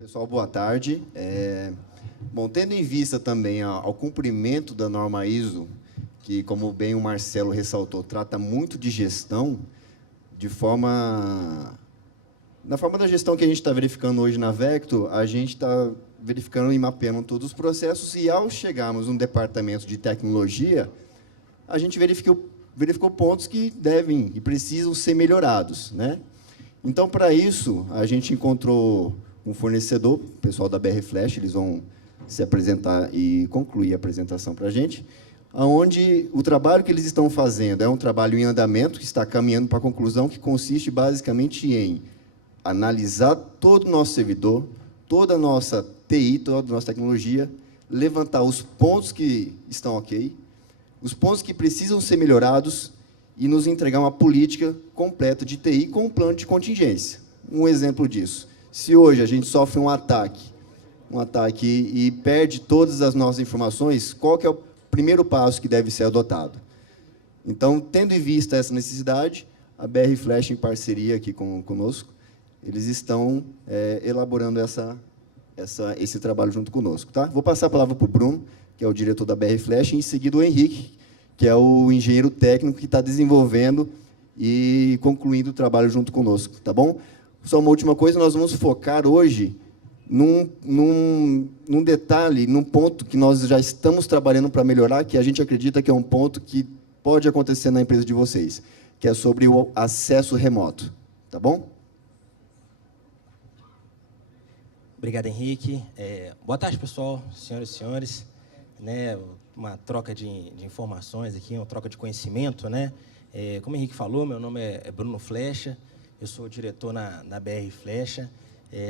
Pessoal, boa tarde. Bom, tendo em vista também ao cumprimento da norma ISO, que, como bem o Marcelo ressaltou, trata muito de gestão, na forma da gestão que a gente está verificando hoje na Vecto, a gente está verificando e mapeando todos os processos, e ao chegarmos no departamento de tecnologia, a gente verificou pontos que devem e precisam ser melhorados, né? Então, para isso, a gente encontrou um fornecedor, o pessoal da BR Flash, eles vão se apresentar e concluir a apresentação para a gente, onde o trabalho que eles estão fazendo é um trabalho em andamento, que está caminhando para a conclusão, que consiste basicamente em analisar todo o nosso servidor, toda a nossa TI, toda a nossa tecnologia, levantar os pontos que estão ok, os pontos que precisam ser melhorados e nos entregar uma política completa de TI com um plano de contingência. Um exemplo disso: se hoje a gente sofre um ataque e perde todas as nossas informações, qual que é o primeiro passo que deve ser adotado? Então, tendo em vista essa necessidade, a BR Flash, em parceria aqui conosco, eles estão elaborando esse trabalho junto conosco. Tá? Vou passar a palavra para o Bruno, que é o diretor da BR Flash, e em seguida o Henrique, que é o engenheiro técnico que está desenvolvendo e concluindo o trabalho junto conosco. Tá bom? Só uma última coisa, nós vamos focar hoje num detalhe, num ponto que nós já estamos trabalhando para melhorar, que a gente acredita que é um ponto que pode acontecer na empresa de vocês, que é sobre o acesso remoto. Tá bom? Obrigado, Henrique. Boa tarde, pessoal, senhoras e senhores. Uma troca de informações aqui, uma troca de conhecimento, né? Como o Henrique falou, meu nome é Bruno Flecha, eu sou diretor na BR Flecha.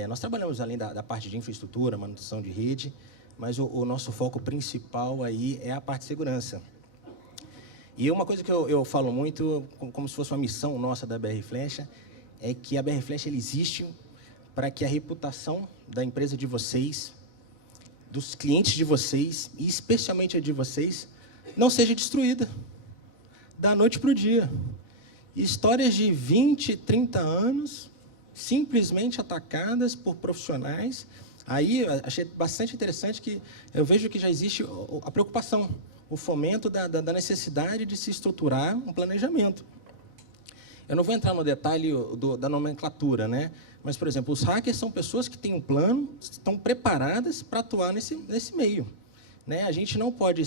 Nós trabalhamos além da parte de infraestrutura, manutenção de rede, mas o nosso foco principal aí é a parte de segurança. E uma coisa que eu falo muito, como se fosse uma missão nossa da BR Flecha, é que a BR Flecha ela existe para que a reputação da empresa de vocês, dos clientes de vocês, e especialmente a de vocês, não seja destruída da noite para o dia. Histórias de 20, 30 anos, simplesmente atacadas por profissionais. Aí, achei bastante interessante que eu vejo que já existe a preocupação, o fomento da necessidade de se estruturar um planejamento. Eu não vou entrar no detalhe da nomenclatura, né? Mas, por exemplo, os hackers são pessoas que têm um plano, estão preparadas para atuar nesse meio, né? A gente não pode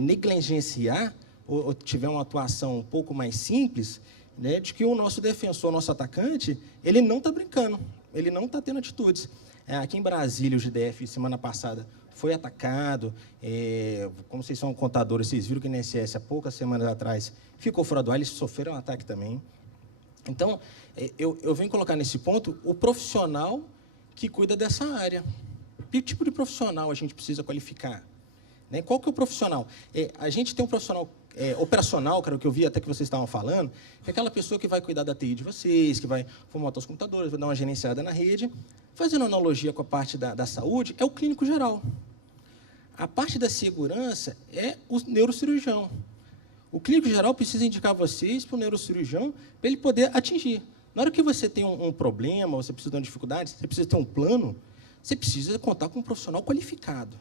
negligenciar ou tiver uma atuação um pouco mais simples, né, de que o nosso defensor, nosso atacante, ele não está brincando, ele não está tendo atitudes. Aqui em Brasília, o GDF, semana passada, foi atacado. Como vocês são contadores, vocês viram que o INSS, há poucas semanas atrás, ficou fora do ar, eles sofreram um ataque também. Então, eu venho colocar nesse ponto o profissional que cuida dessa área. Que tipo de profissional a gente precisa qualificar? Né? Qual que é o profissional? A gente tem um profissional operacional, cara, o que eu vi até que vocês estavam falando, que é aquela pessoa que vai cuidar da TI de vocês, que vai formatar os computadores, vai dar uma gerenciada na rede. Fazendo analogia com a parte da saúde, é o clínico geral. A parte da segurança é o neurocirurgião. O clínico geral precisa indicar vocês para o neurocirurgião para ele poder atingir. Na hora que você tem um problema, você precisa de uma dificuldade, você precisa ter um plano, você precisa contar com um profissional qualificado.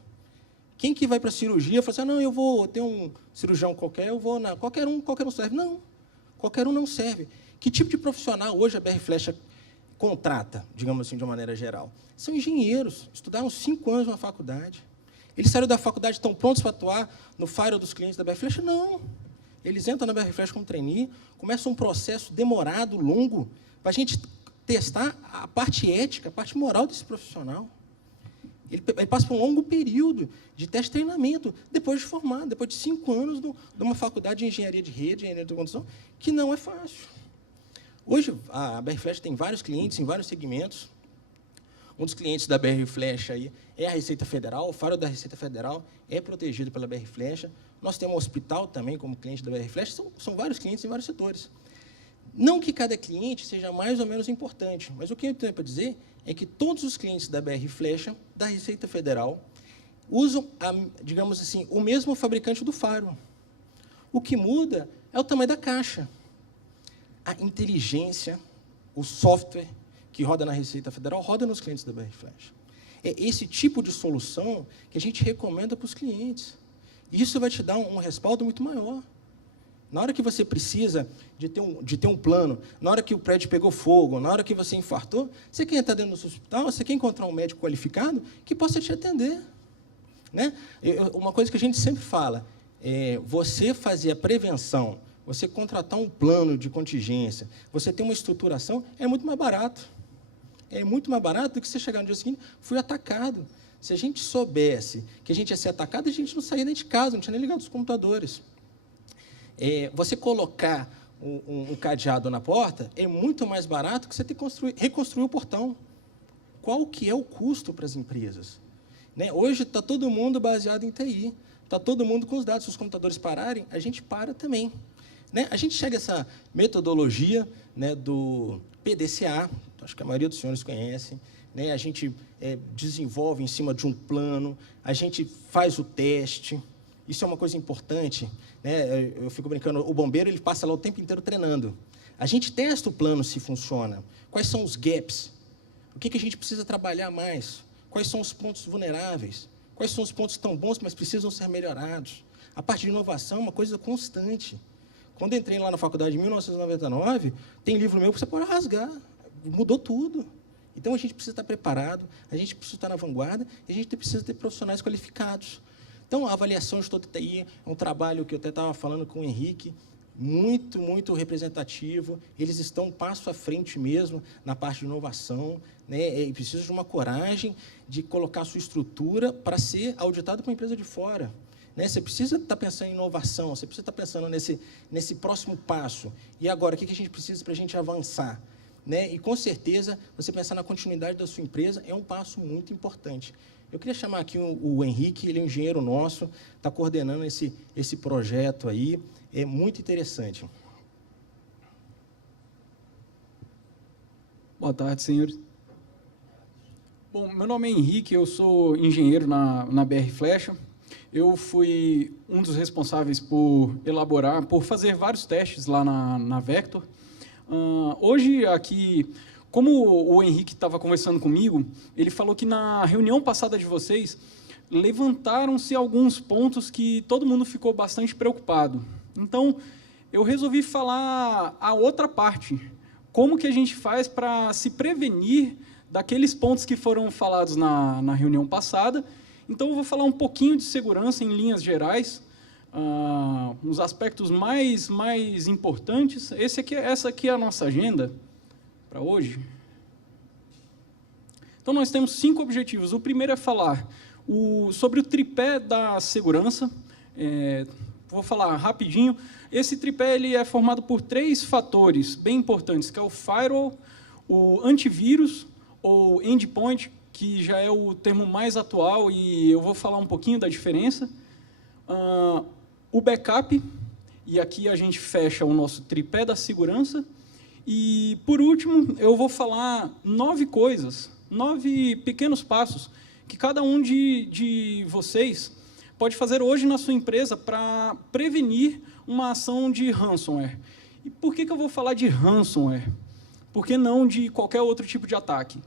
Quem que vai para a cirurgia e fala assim, não, eu vou ter um cirurgião qualquer, eu vou na... Qualquer um serve. Não, qualquer um não serve. Que tipo de profissional hoje a BR Flecha contrata, digamos assim, de uma maneira geral? São engenheiros, estudaram 5 anos na faculdade. Eles saíram da faculdade, estão prontos para atuar no firewall dos clientes da BR Flecha? Não. Eles entram na BR Flecha como trainee, começa um processo demorado, longo, para a gente testar a parte ética, a parte moral desse profissional. Ele passa por um longo período de teste e treinamento, depois de formar, depois de 5 anos de uma faculdade de engenharia de rede, engenharia de condução, que não é fácil. Hoje, a BR Flecha tem vários clientes em vários segmentos. Um dos clientes da BR Flecha aí é a Receita Federal, o firewall da Receita Federal é protegido pela BR Flecha. Nós temos um hospital também como cliente da BR Flecha, são vários clientes em vários setores. Não que cada cliente seja mais ou menos importante, mas o que eu tenho para dizer é que todos os clientes da BR Flecha, da Receita Federal, usam, digamos assim, o mesmo fabricante do firewall. O que muda é o tamanho da caixa. A inteligência, o software que roda na Receita Federal, roda nos clientes da BR Flash. É esse tipo de solução que a gente recomenda para os clientes. Isso vai te dar um respaldo muito maior. Na hora que você precisa de ter um plano, na hora que o prédio pegou fogo, na hora que você infartou, você quer entrar dentro do seu hospital, você quer encontrar um médico qualificado que possa te atender. Né? Uma coisa que a gente sempre fala, você fazer a prevenção, você contratar um plano de contingência, você ter uma estruturação, é muito mais barato. É muito mais barato do que você chegar no dia seguinte, fui atacado. Se a gente soubesse que a gente ia ser atacado, a gente não saía nem de casa, não tinha nem ligado os computadores. Você colocar um cadeado na porta é muito mais barato que você ter que reconstruir o portão. Qual que é o custo para as empresas? Né? Hoje está todo mundo baseado em TI, está todo mundo com os dados. Se os computadores pararem, a gente para também. Né? A gente chega a essa metodologia, né, do PDCA, acho que a maioria dos senhores conhecem, né? A gente desenvolve em cima de um plano, a gente faz o teste. Isso é uma coisa importante, né? Eu fico brincando, o bombeiro ele passa lá o tempo inteiro treinando. A gente testa o plano se funciona. Quais são os gaps? O que a gente precisa trabalhar mais? Quais são os pontos vulneráveis? Quais são os pontos tão bons, mas precisam ser melhorados? A parte de inovação é uma coisa constante. Quando eu entrei lá na faculdade em 1999, tem livro meu que você pode rasgar. Mudou tudo. Então, a gente precisa estar preparado, a gente precisa estar na vanguarda, e a gente precisa ter profissionais qualificados. Então, a avaliação de todo TI é um trabalho que eu até estava falando com o Henrique, muito, muito representativo. Eles estão um passo à frente mesmo na parte de inovação, né? E precisa de uma coragem de colocar a sua estrutura para ser auditado por uma empresa de fora. Né? Você precisa estar pensando em inovação, você precisa estar pensando nesse próximo passo. E agora, o que a gente precisa para a gente avançar? Né? E, com certeza, você pensar na continuidade da sua empresa é um passo muito importante. Eu queria chamar aqui o Henrique, ele é um engenheiro nosso, está coordenando esse projeto aí, é muito interessante. Boa tarde, senhores. Bom, meu nome é Henrique, eu sou engenheiro na BR Flecha. Eu fui um dos responsáveis por fazer vários testes lá na Vector. Hoje, aqui, como o Henrique estava conversando comigo, ele falou que na reunião passada de vocês, levantaram-se alguns pontos que todo mundo ficou bastante preocupado. Então, eu resolvi falar a outra parte. Como que a gente faz para se prevenir daqueles pontos que foram falados na reunião passada. Então, eu vou falar um pouquinho de segurança em linhas gerais, os aspectos mais importantes. Essa aqui é a nossa agenda para hoje. Então, nós temos 5 objetivos. O primeiro é falar sobre o tripé da segurança. Vou falar rapidinho. Esse tripé ele é formado por 3 fatores bem importantes, que é o firewall, o antivírus, ou endpoint, que já é o termo mais atual, e eu vou falar um pouquinho da diferença. O backup, e aqui a gente fecha o nosso tripé da segurança. E, por último, eu vou falar 9 coisas, 9 pequenos passos, que cada um de vocês pode fazer hoje na sua empresa para prevenir uma ação de ransomware. E por que eu vou falar de ransomware? Por que não de qualquer outro tipo de ataque?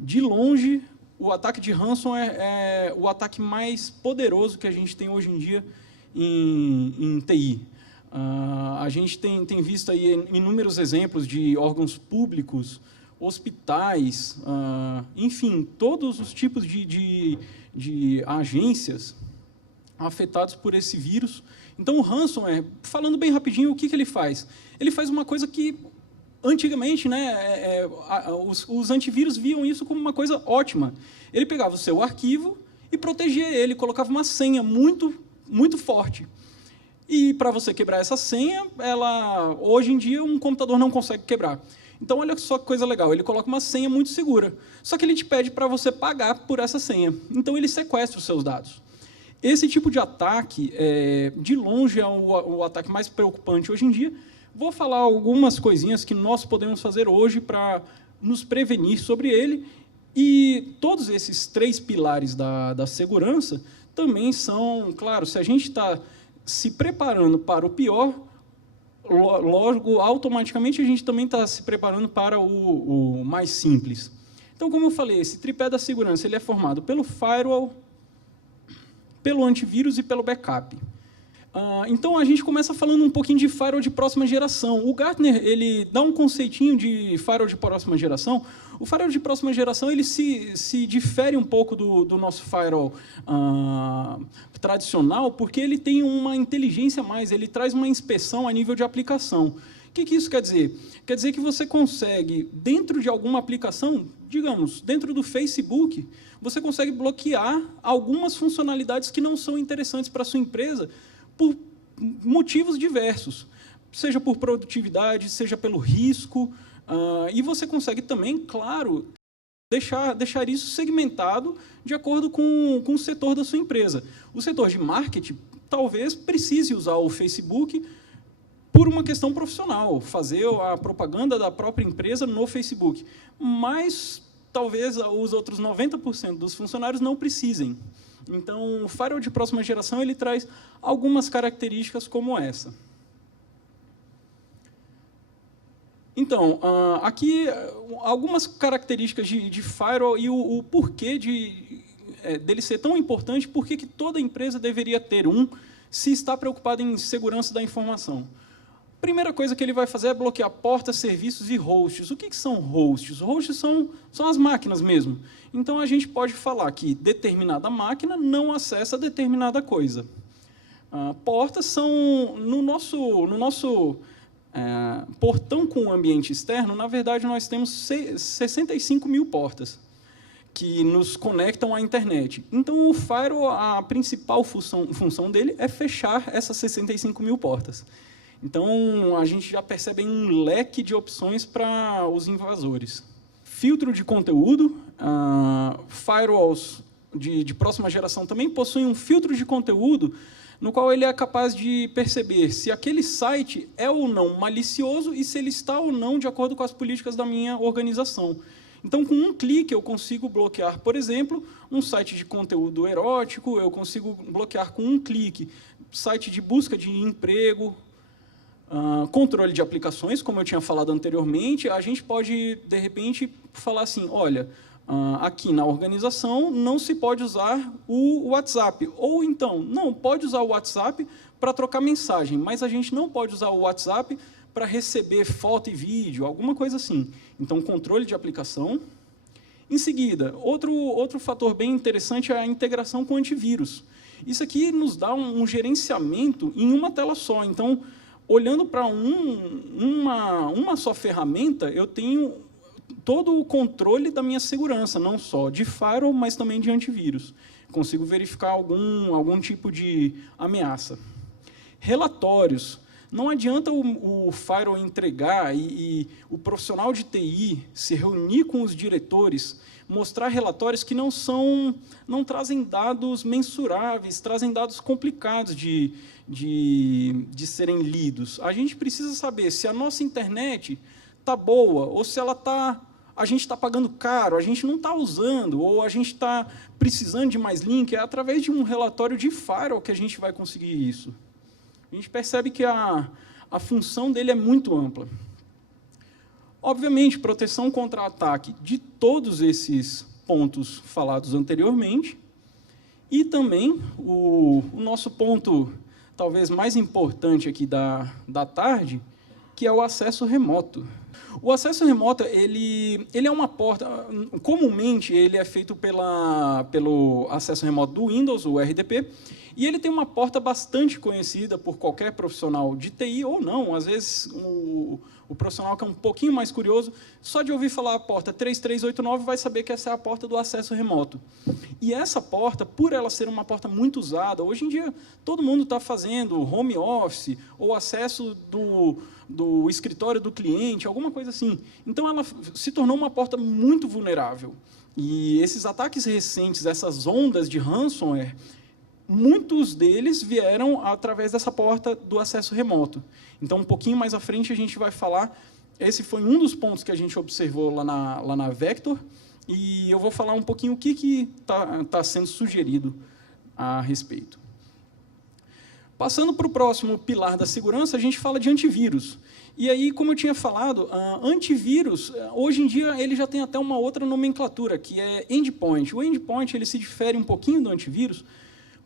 De longe, o ataque de ransomware é o ataque mais poderoso que a gente tem hoje em dia em TI. A gente tem visto aí inúmeros exemplos de órgãos públicos, hospitais, enfim, todos os tipos de agências afetados por esse vírus. Então, o ransomware, falando bem rapidinho, o que ele faz? Ele faz uma coisa que, antigamente, né, os antivírus viam isso como uma coisa ótima. Ele pegava o seu arquivo e protegia ele, colocava uma senha muito, muito forte. E, para você quebrar essa senha, hoje em dia, um computador não consegue quebrar. Então, olha só que coisa legal, ele coloca uma senha muito segura, só que ele te pede para você pagar por essa senha. Então, ele sequestra os seus dados. Esse tipo de ataque, de longe, é o ataque mais preocupante hoje em dia. Vou falar algumas coisinhas que nós podemos fazer hoje para nos prevenir sobre ele. E todos esses 3 pilares da segurança também são, claro, se a gente está se preparando para o pior, logo, automaticamente, a gente também está se preparando para o mais simples. Então, como eu falei, esse tripé da segurança ele é formado pelo firewall, pelo antivírus e pelo backup. Então, a gente começa falando um pouquinho de firewall de próxima geração. O Gartner ele dá um conceitinho de firewall de próxima geração. O firewall de próxima geração ele se difere um pouco do nosso firewall tradicional, porque ele tem uma inteligência a mais, ele traz uma inspeção a nível de aplicação. O que isso quer dizer? Quer dizer que você consegue, dentro de alguma aplicação, digamos, dentro do Facebook, você consegue bloquear algumas funcionalidades que não são interessantes para a sua empresa, por motivos diversos, seja por produtividade, seja pelo risco, e você consegue também, claro, deixar isso segmentado de acordo com o setor da sua empresa. O setor de marketing talvez precise usar o Facebook por uma questão profissional, fazer a propaganda da própria empresa no Facebook, mas talvez os outros 90% dos funcionários não precisem. Então, o firewall de próxima geração ele traz algumas características como essa. Então, aqui, algumas características de firewall e o porquê dele ser tão importante, por que toda empresa deveria ter se está preocupada em segurança da informação. A primeira coisa que ele vai fazer é bloquear portas, serviços e hosts. O que são hosts? Hosts são as máquinas mesmo. Então, a gente pode falar que determinada máquina não acessa determinada coisa. Portas são, no nosso portão com o ambiente externo, na verdade, nós temos 65 mil portas que nos conectam à internet. Então, o firewall, a principal função dele é fechar essas 65 mil portas. Então, a gente já percebe um leque de opções para os invasores. Filtro de conteúdo. Firewalls de próxima geração também possuem um filtro de conteúdo no qual ele é capaz de perceber se aquele site é ou não malicioso e se ele está ou não de acordo com as políticas da minha organização. Então, com um clique, eu consigo bloquear, por exemplo, um site de conteúdo erótico, eu consigo bloquear com um clique site de busca de emprego, controle de aplicações, como eu tinha falado anteriormente. A gente pode, de repente, falar assim, olha, aqui na organização não se pode usar o WhatsApp. Ou então, não, pode usar o WhatsApp para trocar mensagem, mas a gente não pode usar o WhatsApp para receber foto e vídeo, alguma coisa assim. Então, controle de aplicação. Em seguida, outro fator bem interessante é a integração com antivírus. Isso aqui nos dá um gerenciamento em uma tela só. Então, olhando para uma só ferramenta, eu tenho todo o controle da minha segurança, não só de firewall, mas também de antivírus. Consigo verificar algum tipo de ameaça. Relatórios. Não adianta o firewall entregar e o profissional de TI se reunir com os diretores, mostrar relatórios que não trazem dados mensuráveis, trazem dados complicados de serem lidos. A gente precisa saber se a nossa internet está boa ou se a gente está pagando caro, a gente não está usando, ou a gente está precisando de mais link. É através de um relatório de firewall que a gente vai conseguir isso. A gente percebe que a função dele é muito ampla. Obviamente, proteção contra ataque de todos esses pontos falados anteriormente, e também o nosso ponto talvez mais importante aqui da tarde, que é o acesso remoto. O acesso remoto ele é uma porta, comumente ele é feito pelo acesso remoto do Windows, o RDP, e ele tem uma porta bastante conhecida por qualquer profissional de TI, ou não, às vezes o profissional que é um pouquinho mais curioso, só de ouvir falar a porta 3389 vai saber que essa é a porta do acesso remoto. E essa porta, por ela ser uma porta muito usada, hoje em dia todo mundo está fazendo home office, ou acesso do escritório do cliente, alguma coisa assim. Então, ela se tornou uma porta muito vulnerável. E esses ataques recentes, essas ondas de ransomware, muitos deles vieram através dessa porta do acesso remoto. Então, um pouquinho mais à frente, a gente vai falar. Esse foi um dos pontos que a gente observou lá na Vector, e eu vou falar um pouquinho o que está sendo sugerido a respeito. Passando para o próximo pilar da segurança, a gente fala de antivírus. E aí, como eu tinha falado, antivírus, hoje em dia, ele já tem até uma outra nomenclatura, que é endpoint. O endpoint ele se difere um pouquinho do antivírus,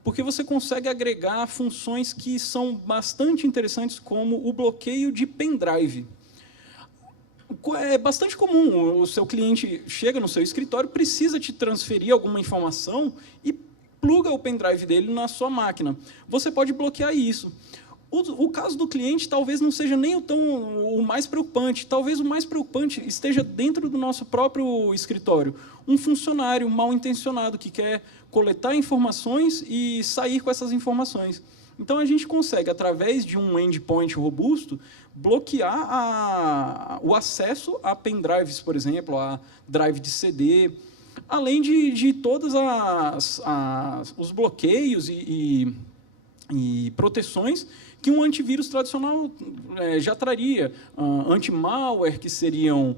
porque você consegue agregar funções que são bastante interessantes, como o bloqueio de pendrive. É bastante comum, o seu cliente chega no seu escritório, precisa te transferir alguma informação e pluga o pendrive dele na sua máquina. Você pode bloquear isso. O caso do cliente talvez não seja nem o mais preocupante. Talvez o mais preocupante esteja dentro do nosso próprio escritório. Um funcionário mal intencionado que quer coletar informações e sair com essas informações. Então, a gente consegue, através de um endpoint robusto, bloquear o acesso a pendrives, por exemplo, a drive de CD, além de todos os bloqueios e proteções que um antivírus tradicional já traria. Anti-malware, que seriam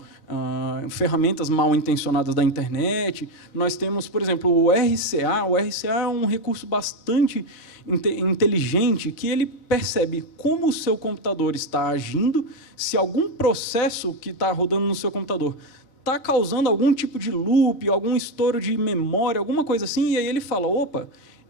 ferramentas mal intencionadas da internet. Nós temos, por exemplo, o RCA. O RCA é um recurso bastante inteligente que ele percebe como o seu computador está agindo, se algum processo que está rodando no seu computador está causando algum tipo de loop, algum estouro de memória, alguma coisa assim, e aí ele fala, opa,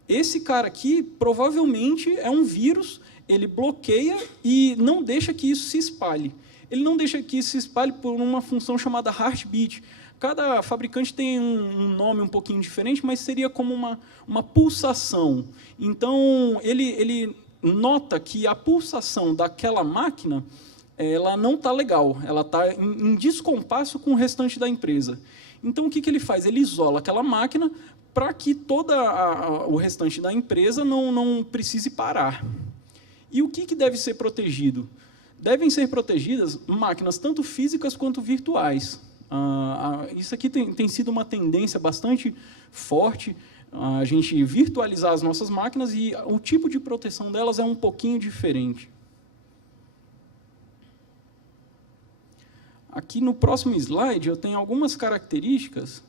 esse cara aqui provavelmente é um vírus, ele bloqueia e não deixa que isso se espalhe. Ele não deixa que isso se espalhe por uma função chamada heartbeat. Cada fabricante tem um nome um pouquinho diferente, mas seria como uma pulsação. Então, ele nota que a pulsação daquela máquina ela não está legal, ela está em descompasso com o restante da empresa. Então, o que ele faz? Ele isola aquela máquina para que todo o restante da empresa não precise parar. E o que deve ser protegido? Devem ser protegidas máquinas tanto físicas quanto virtuais. Isso aqui tem sido uma tendência bastante forte, a gente virtualizar as nossas máquinas, e o tipo de proteção delas é um pouquinho diferente. Aqui no próximo slide eu tenho algumas características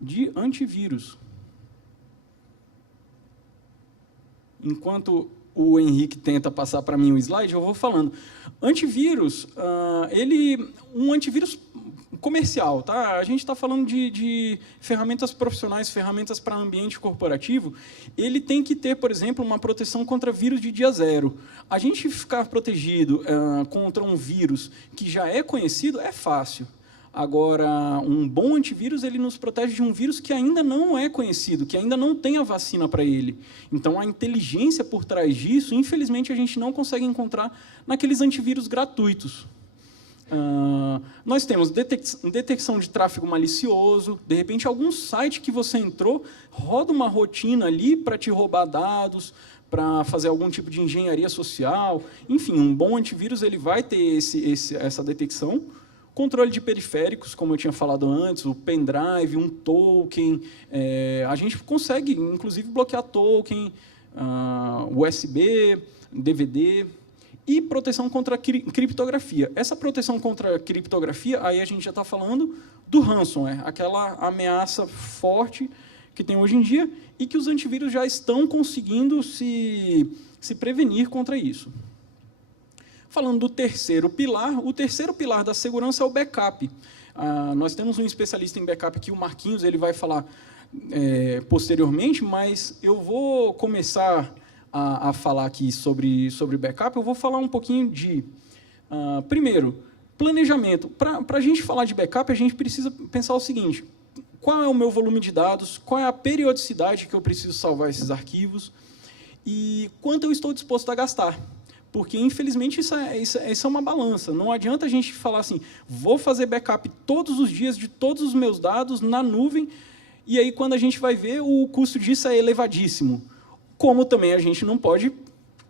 de antivírus. Enquanto o Henrique tenta passar para mim o slide, eu vou falando. Antivírus, um antivírus comercial, tá? A gente está falando de ferramentas profissionais, ferramentas para ambiente corporativo. Ele tem que ter, por exemplo, uma proteção contra vírus de dia zero. A gente ficar protegido contra um vírus que já é conhecido é fácil. Agora, um bom antivírus ele nos protege de um vírus que ainda não é conhecido, que ainda não tem a vacina para ele. Então, a inteligência por trás disso, infelizmente, a gente não consegue encontrar naqueles antivírus gratuitos. Nós temos detecção de tráfego malicioso, de repente, algum site que você entrou, roda uma rotina ali para te roubar dados, para fazer algum tipo de engenharia social. Enfim, um bom antivírus ele vai ter essa detecção. Controle de periféricos, como eu tinha falado antes, o pendrive, um token. A gente consegue, inclusive, bloquear token, USB, DVD, e proteção contra criptografia. Essa proteção contra criptografia, aí a gente já está falando do ransomware, aquela ameaça forte que tem hoje em dia e que os antivírus já estão conseguindo se prevenir contra isso. Falando do terceiro pilar, o terceiro pilar da segurança é o backup. Nós temos um especialista em backup aqui, o Marquinhos, ele vai falar posteriormente, mas eu vou começar a falar aqui sobre backup. Eu vou falar um pouquinho de, primeiro, planejamento. Para a gente falar de backup, a gente precisa pensar o seguinte: qual é o meu volume de dados, qual é a periodicidade que eu preciso salvar esses arquivos e quanto eu estou disposto a gastar. Porque, infelizmente, isso é uma balança. Não adianta a gente falar assim, vou fazer backup todos os dias de todos os meus dados na nuvem, e aí, quando a gente vai ver, o custo disso é elevadíssimo. Como também a gente não pode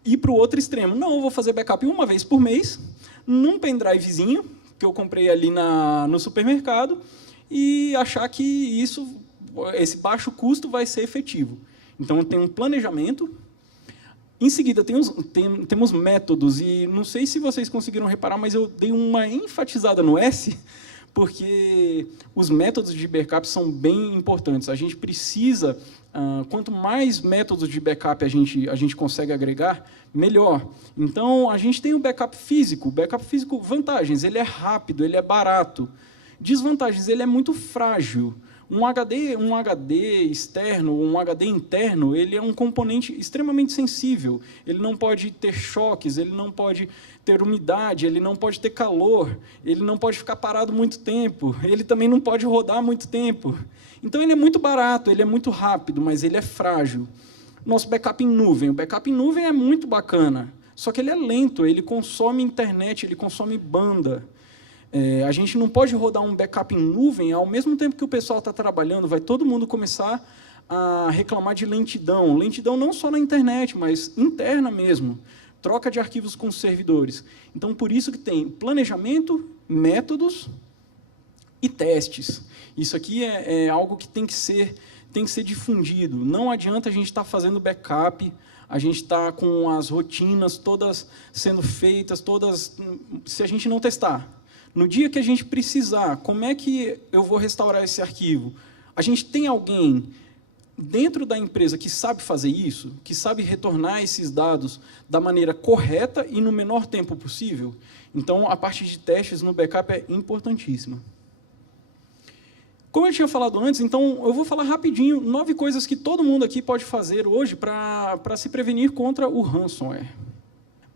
ir para o outro extremo. Não, eu vou fazer backup uma vez por mês, num pendrivezinho, que eu comprei ali no supermercado, e achar que esse baixo custo vai ser efetivo. Então, tem um planejamento. Em seguida, temos métodos, e não sei se vocês conseguiram reparar, mas eu dei uma enfatizada no S, porque os métodos de backup são bem importantes. A gente precisa, quanto mais métodos de backup a gente consegue agregar, melhor. Então, a gente tem o backup físico. O backup físico, vantagens, ele é rápido, ele é barato. Desvantagens, ele é muito frágil. Um HD externo, um HD interno, ele é um componente extremamente sensível. Ele não pode ter choques, ele não pode ter umidade, ele não pode ter calor, ele não pode ficar parado muito tempo, ele também não pode rodar muito tempo. Então, ele é muito barato, ele é muito rápido, mas ele é frágil. Nosso backup em nuvem. O backup em nuvem é muito bacana, só que ele é lento, ele consome internet, ele consome banda. A gente não pode rodar um backup em nuvem ao mesmo tempo que o pessoal está trabalhando, vai todo mundo começar a reclamar de lentidão. Lentidão não só na internet, mas interna mesmo. Troca de arquivos com os servidores. Então, por isso que tem planejamento, métodos e testes. Isso aqui é algo que tem que ser difundido. Não adianta a gente estar fazendo backup, a gente está com as rotinas todas sendo feitas, todas, se a gente não testar. No dia que a gente precisar, como é que eu vou restaurar esse arquivo? A gente tem alguém dentro da empresa que sabe fazer isso, que sabe retornar esses dados da maneira correta e no menor tempo possível? Então, a parte de testes no backup é importantíssima. Como eu tinha falado antes, então, eu vou falar rapidinho 9 coisas que todo mundo aqui pode fazer hoje para se prevenir contra o ransomware.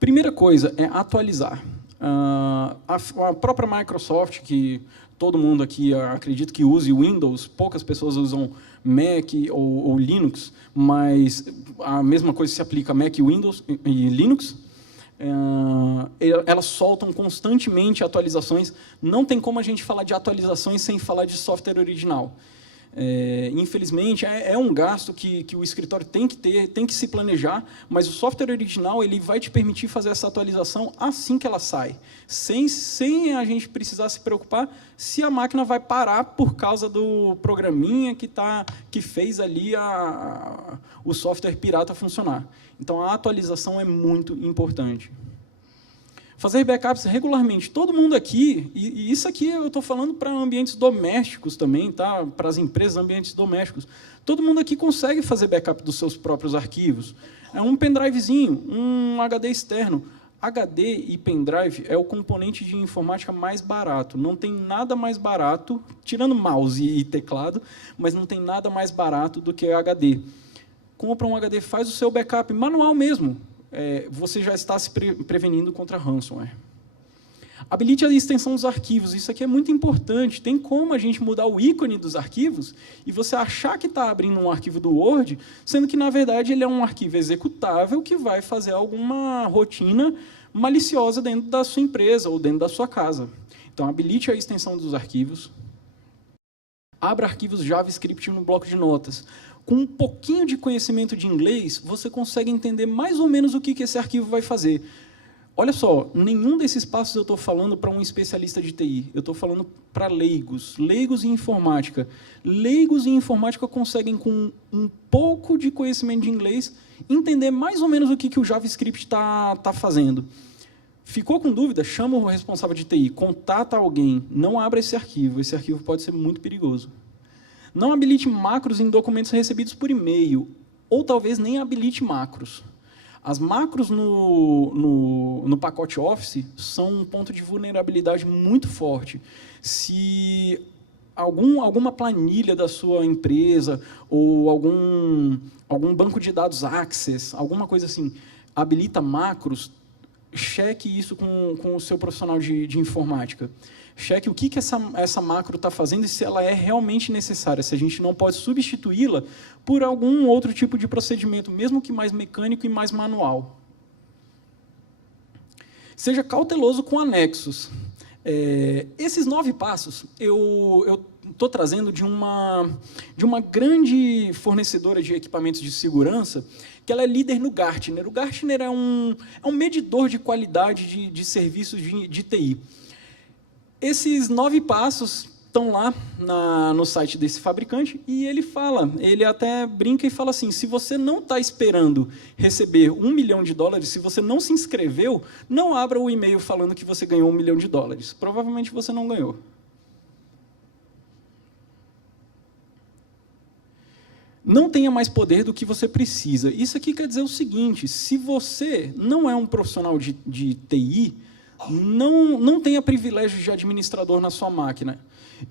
Primeira coisa é atualizar. A própria Microsoft, que todo mundo aqui acredito que use Windows, poucas pessoas usam Mac ou Linux, mas a mesma coisa se aplica a Mac, Windows e Linux. Elas soltam constantemente atualizações. Não tem como a gente falar de atualizações sem falar de software original. Infelizmente, é um gasto que o escritório tem que ter, tem que se planejar, mas o software original ele vai te permitir fazer essa atualização assim que ela sai, sem a gente precisar se preocupar se a máquina vai parar por causa do programinha que fez ali o software pirata funcionar. Então, a atualização é muito importante. Fazer backups regularmente. Todo mundo aqui, e isso aqui eu estou falando para ambientes domésticos também, tá? Para as empresas, ambientes domésticos. Todo mundo aqui consegue fazer backup dos seus próprios arquivos. É um pendrivezinho, um HD externo. HD e pendrive é o componente de informática mais barato. Não tem nada mais barato, tirando mouse e teclado, mas não tem nada mais barato do que HD. Compra um HD, faz o seu backup manual mesmo. Você já está se prevenindo contra ransomware. Habilite a extensão dos arquivos. Isso aqui é muito importante. Tem como a gente mudar o ícone dos arquivos e você achar que está abrindo um arquivo do Word, sendo que, na verdade, ele é um arquivo executável que vai fazer alguma rotina maliciosa dentro da sua empresa ou dentro da sua casa. Então, habilite a extensão dos arquivos. Abra arquivos JavaScript no bloco de notas. Com um pouquinho de conhecimento de inglês, você consegue entender mais ou menos o que esse arquivo vai fazer. Olha só, nenhum desses passos eu estou falando para um especialista de TI. Eu estou falando para leigos em informática. Leigos em informática conseguem, com um pouco de conhecimento de inglês, entender mais ou menos o que o JavaScript está fazendo. Ficou com dúvida? Chama o responsável de TI, contata alguém, não abra esse arquivo pode ser muito perigoso. Não habilite macros em documentos recebidos por e-mail, ou talvez nem habilite macros. As macros no pacote Office são um ponto de vulnerabilidade muito forte. Se alguma planilha da sua empresa ou algum banco de dados Access, alguma coisa assim, habilita macros, cheque isso com o seu profissional de informática. Cheque o que essa macro está fazendo e se ela é realmente necessária, se a gente não pode substituí-la por algum outro tipo de procedimento, mesmo que mais mecânico e mais manual. Seja cauteloso com anexos. Esses 9 passos eu estou trazendo de uma grande fornecedora de equipamentos de segurança, que ela é líder no Gartner. O Gartner é um medidor de qualidade de serviços de TI. Esses 9 passos estão lá no site desse fabricante e ele até brinca e fala assim, se você não está esperando receber $1 milhão, se você não se inscreveu, não abra o e-mail falando que você ganhou $1 milhão. Provavelmente você não ganhou. Não tenha mais poder do que você precisa. Isso aqui quer dizer o seguinte, se você não é um profissional de TI, não tenha privilégio de administrador na sua máquina.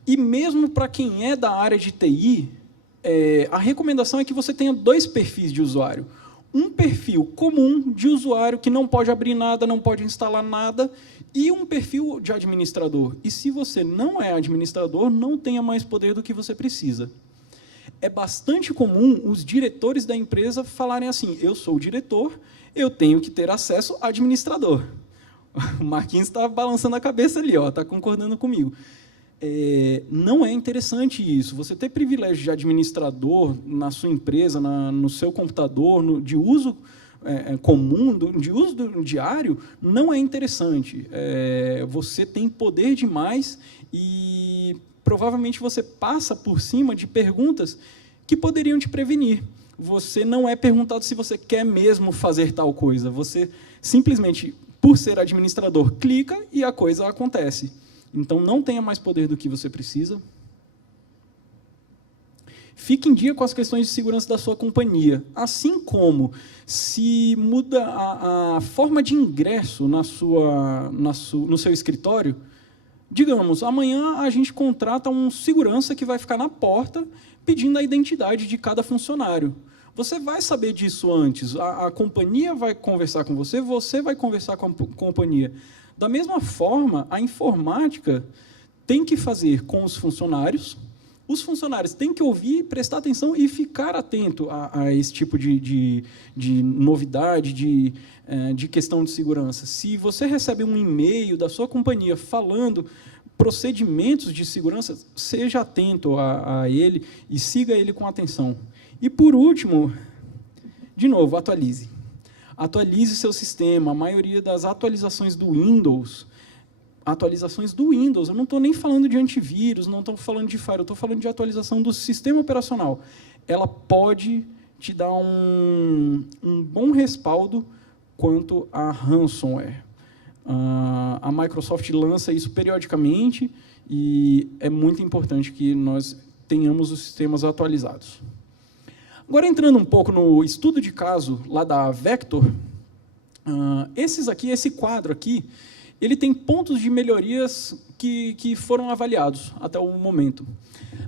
E mesmo para quem é da área de TI, a recomendação é que você tenha 2 perfis de usuário. Um perfil comum de usuário que não pode abrir nada, não pode instalar nada, e um perfil de administrador. E se você não é administrador, não tenha mais poder do que você precisa. É bastante comum os diretores da empresa falarem assim, eu sou o diretor, eu tenho que ter acesso a administrador. O Marquinhos está balançando a cabeça ali, está concordando comigo. Não é interessante isso. Você ter privilégio de administrador na sua empresa, no seu computador, de uso comum, de uso diário, não é interessante. Você tem poder demais e provavelmente você passa por cima de perguntas que poderiam te prevenir. Você não é perguntado se você quer mesmo fazer tal coisa. Você simplesmente, por ser administrador, clica e a coisa acontece. Então, não tenha mais poder do que você precisa. Fique em dia com as questões de segurança da sua companhia. Assim como, se muda a forma de ingresso no seu escritório, digamos, amanhã a gente contrata um segurança que vai ficar na porta pedindo a identidade de cada funcionário. Você vai saber disso antes. A companhia vai conversar com você, você vai conversar com a companhia. Da mesma forma, a informática tem que fazer com os funcionários têm que ouvir, prestar atenção e ficar atento a esse tipo de novidade, de questão de segurança. Se você recebe um e-mail da sua companhia falando procedimentos de segurança, seja atento a ele e siga ele com atenção. E, por último, de novo, atualize. Atualize seu sistema. A maioria das atualizações do Windows, eu não estou nem falando de antivírus, não estou falando de firewall, eu estou falando de atualização do sistema operacional. Ela pode te dar um bom respaldo quanto a ransomware. A Microsoft lança isso periodicamente e é muito importante que nós tenhamos os sistemas atualizados. Agora, entrando um pouco no estudo de caso lá da Vector, esse quadro aqui, ele tem pontos de melhorias que foram avaliados até o momento.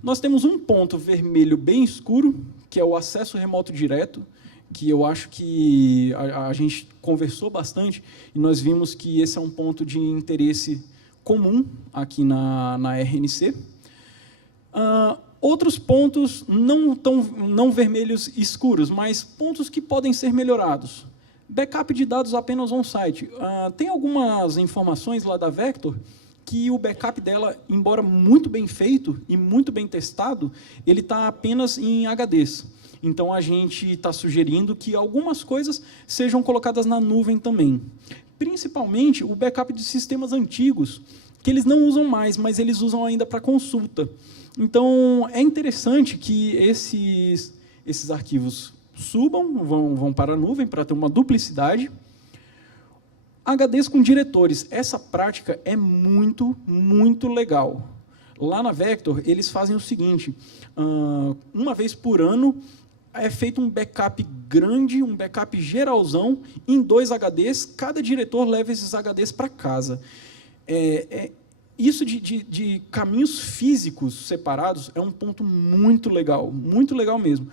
Nós temos um ponto vermelho bem escuro, que é o acesso remoto direto, que eu acho que a gente conversou bastante, e nós vimos que esse é um ponto de interesse comum aqui na RNC. Outros pontos não vermelhos escuros, mas pontos que podem ser melhorados. Backup de dados apenas on-site. Tem algumas informações lá da Vector que o backup dela, embora muito bem feito e muito bem testado, ele está apenas em HDs. Então, a gente está sugerindo que algumas coisas sejam colocadas na nuvem também. Principalmente o backup de sistemas antigos, que eles não usam mais, mas eles usam ainda para consulta. Então, é interessante que esses arquivos subam, vão para a nuvem para ter uma duplicidade. HDs com diretores. Essa prática é muito, muito legal. Lá na Vector, eles fazem o seguinte, uma vez por ano, é feito um backup grande, um backup geralzão, em 2 HDs, cada diretor leva esses HDs para casa. Isso de caminhos físicos separados é um ponto muito legal mesmo.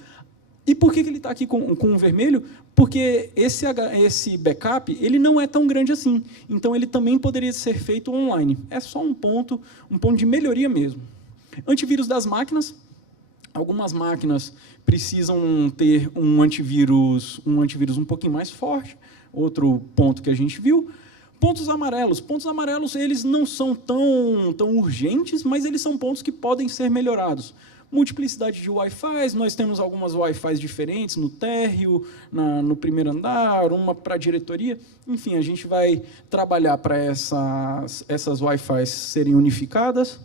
E por que ele está aqui com o vermelho? Porque esse backup ele não é tão grande assim. Então, ele também poderia ser feito online. É só um ponto de melhoria mesmo. Antivírus das máquinas. Algumas máquinas precisam ter um antivírus um pouquinho mais forte. Outro ponto que a gente viu. Pontos amarelos. Pontos amarelos eles não são tão urgentes, mas eles são pontos que podem ser melhorados. Multiplicidade de Wi-Fi, nós temos algumas Wi-Fi diferentes no térreo, no primeiro andar, uma para a diretoria. Enfim, a gente vai trabalhar para essas Wi-Fi serem unificadas.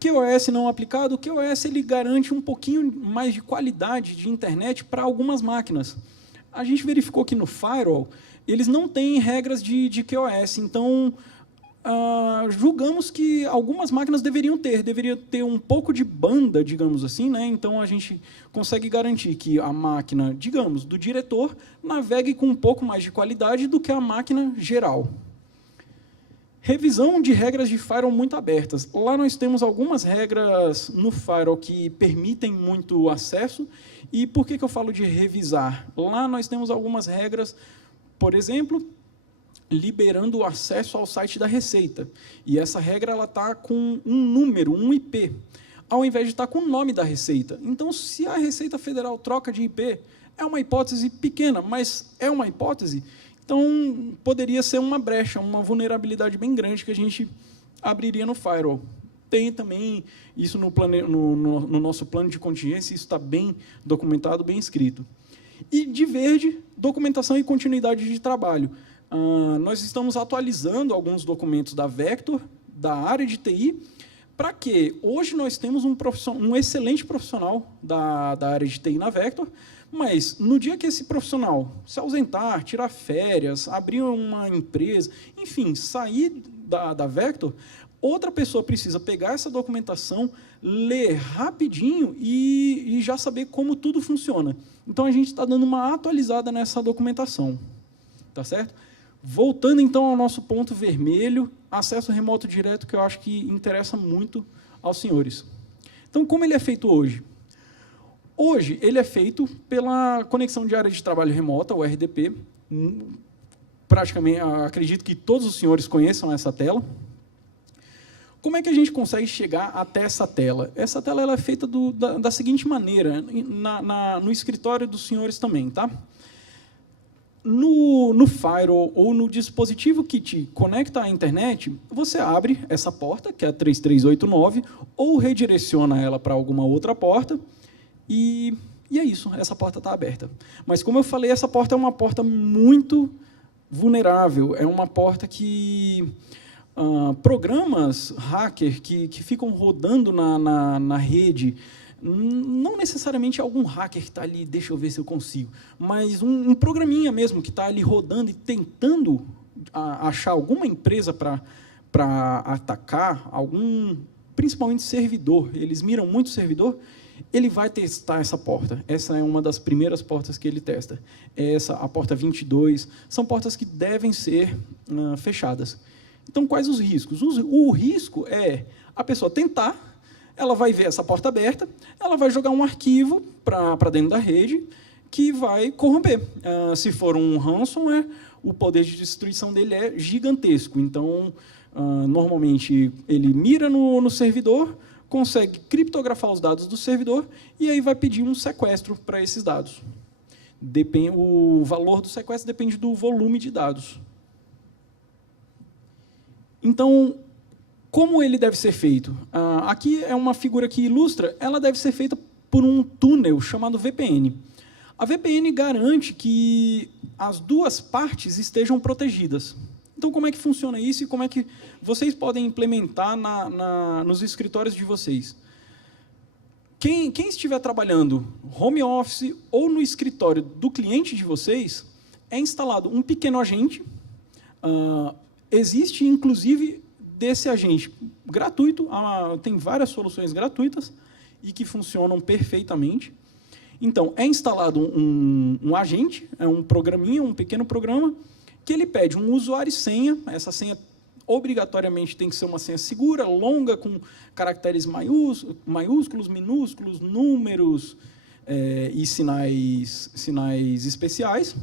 QoS não aplicado. O QoS ele garante um pouquinho mais de qualidade de internet para algumas máquinas. A gente verificou que no firewall eles não têm regras de QoS, então julgamos que algumas máquinas deveriam ter um pouco de banda, digamos assim, né? Então a gente consegue garantir que a máquina, digamos, do diretor, navegue com um pouco mais de qualidade do que a máquina geral. Revisão de regras de firewall muito abertas. Lá nós temos algumas regras no firewall que permitem muito acesso. E por que eu falo de revisar? Lá nós temos algumas regras, por exemplo, liberando o acesso ao site da Receita. E essa regra está com um número, um IP, ao invés de estar com o nome da Receita. Então, se a Receita Federal troca de IP, é uma hipótese pequena, mas é uma hipótese. Então, poderia ser uma brecha, uma vulnerabilidade bem grande que a gente abriria no firewall. Tem também isso no nosso plano de contingência, isso está bem documentado, bem escrito. E, de verde, documentação e continuidade de trabalho. Nós estamos atualizando alguns documentos da Vector, da área de TI, para que hoje nós temos um excelente profissional da área de TI na Vector, mas, no dia que esse profissional se ausentar, tirar férias, abrir uma empresa, enfim, sair da Vector, outra pessoa precisa pegar essa documentação, ler rapidinho e já saber como tudo funciona. Então, a gente está dando uma atualizada nessa documentação. Tá certo? Voltando, então, ao nosso ponto vermelho, acesso remoto direto, que eu acho que interessa muito aos senhores. Então, como ele é feito hoje? Hoje, ele é feito pela conexão de área de trabalho remota, o RDP. Praticamente, acredito que todos os senhores conheçam essa tela. Como é que a gente consegue chegar até essa tela? Essa tela ela é feita da seguinte maneira, no escritório dos senhores também. Tá? No firewall ou no dispositivo que te conecta à internet, você abre essa porta, que é a 3389, ou redireciona ela para alguma outra porta, e é isso, essa porta está aberta. Mas, como eu falei, essa porta é uma porta muito vulnerável, é uma porta que programas hacker que ficam rodando na rede, não necessariamente algum hacker que está ali, deixa eu ver se eu consigo, mas um programinha mesmo que está ali rodando e tentando achar alguma empresa para atacar, principalmente servidor, eles miram muito servidor, ele vai testar essa porta. Essa é uma das primeiras portas que ele testa. A porta 22, são portas que devem ser fechadas. Então, quais os riscos? O risco é a pessoa tentar, ela vai ver essa porta aberta, ela vai jogar um arquivo para dentro da rede que vai corromper. Se for um ransomware, o poder de destruição dele é gigantesco. Então, normalmente, ele mira no servidor, consegue criptografar os dados do servidor e aí vai pedir um sequestro para esses dados. O valor do sequestro depende do volume de dados. Então, como ele deve ser feito? Aqui é uma figura que ilustra, ela deve ser feita por um túnel chamado VPN. A VPN garante que as duas partes estejam protegidas. Então, como é que funciona isso e como é que vocês podem implementar nos escritórios de vocês? Quem estiver trabalhando home office ou no escritório do cliente de vocês, é instalado um pequeno agente. Existe, inclusive, desse agente gratuito, tem várias soluções gratuitas e que funcionam perfeitamente. Então, é instalado um agente, é um programinha, um pequeno programa, que ele pede um usuário e senha. Essa senha obrigatoriamente tem que ser uma senha segura, longa, com caracteres maiúsculos, minúsculos, números e sinais especiais.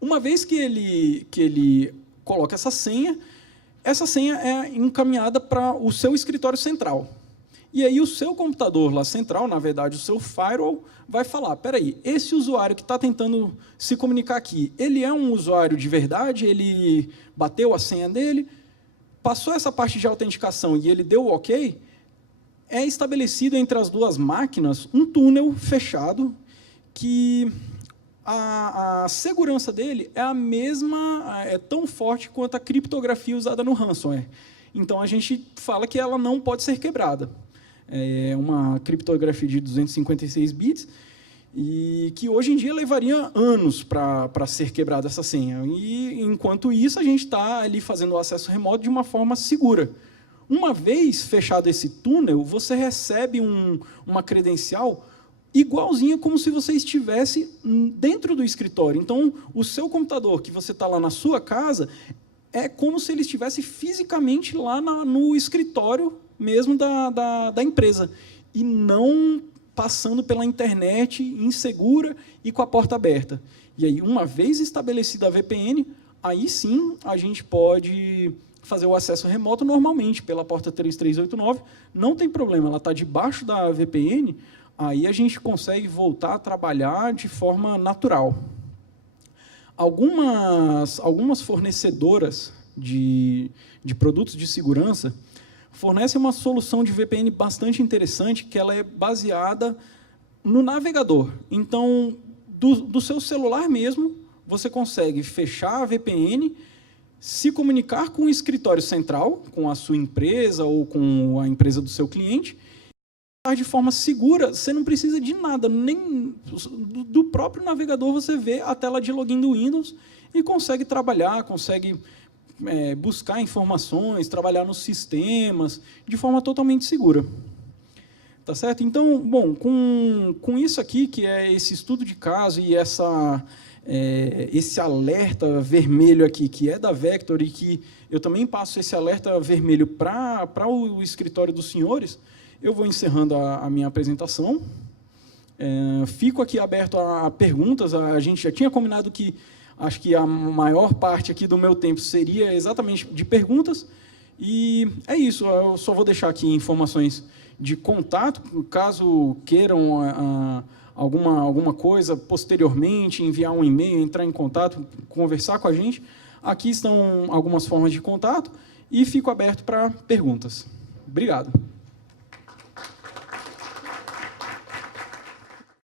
Uma vez que ele coloca essa senha é encaminhada para o seu escritório central. E aí o seu computador lá central, na verdade, o seu firewall, vai falar, espera aí, esse usuário que está tentando se comunicar aqui, ele é um usuário de verdade, ele bateu a senha dele, passou essa parte de autenticação e ele deu o ok, é estabelecido entre as duas máquinas um túnel fechado que a segurança dele é a mesma, é tão forte quanto a criptografia usada no ransomware. Então, a gente fala que ela não pode ser quebrada. É uma criptografia de 256 bits, e que hoje em dia levaria anos para ser quebrada essa senha. E, enquanto isso, a gente está ali fazendo o acesso remoto de uma forma segura. Uma vez fechado esse túnel, você recebe uma credencial igualzinha como se você estivesse dentro do escritório. Então, o seu computador, que você está lá na sua casa, é como se ele estivesse fisicamente lá no escritório mesmo da empresa, e não passando pela internet insegura e com a porta aberta. E aí, uma vez estabelecida a VPN, aí sim a gente pode fazer o acesso remoto normalmente pela porta 3389, não tem problema, ela está debaixo da VPN, aí a gente consegue voltar a trabalhar de forma natural. Algumas fornecedoras de produtos de segurança fornecem uma solução de VPN bastante interessante, que ela é baseada no navegador. Então, do seu celular mesmo, você consegue fechar a VPN, se comunicar com o escritório central, com a sua empresa ou com a empresa do seu cliente, de forma segura. Você não precisa de nada, nem do próprio navegador. Você vê a tela de login do Windows e consegue trabalhar, consegue buscar informações, trabalhar nos sistemas de forma totalmente segura. Tá certo? Então, bom, com isso aqui, que é esse estudo de caso e esse alerta vermelho aqui, que é da Vector, e que eu também passo esse alerta vermelho para o escritório dos senhores, eu vou encerrando a minha apresentação. Fico aqui aberto a perguntas. A gente já tinha combinado que acho que a maior parte aqui do meu tempo seria exatamente de perguntas. E é isso, eu só vou deixar aqui informações de contato, caso queiram alguma coisa posteriormente, enviar um e-mail, entrar em contato, conversar com a gente. Aqui estão algumas formas de contato e fico aberto para perguntas. Obrigado.